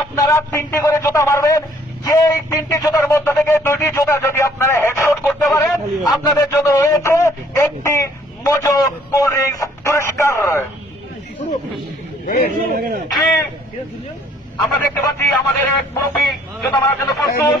আপনারা তিনটি করে জুতা মারবেন। যে এই তিনটি জুতার মধ্যে থেকে দুইটি জুতা যদি আপনারা হেডশট করতে পারেন, আপনাদের জন্য রয়েছে একটি মোজো কোল্ড পুরস্কার। আমরা দেখতে পাচ্ছি আমাদের এক মুরব্বী জুতা মারার জন্য প্রস্তুত।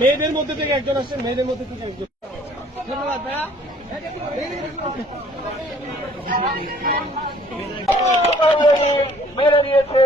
মেয়েদের মধ্যে থেকে একজন আসছে মেয়েদের মধ্যে থেকে একজন। ধন্যবাদ ভাইয়া। মেরে নিয়েছে।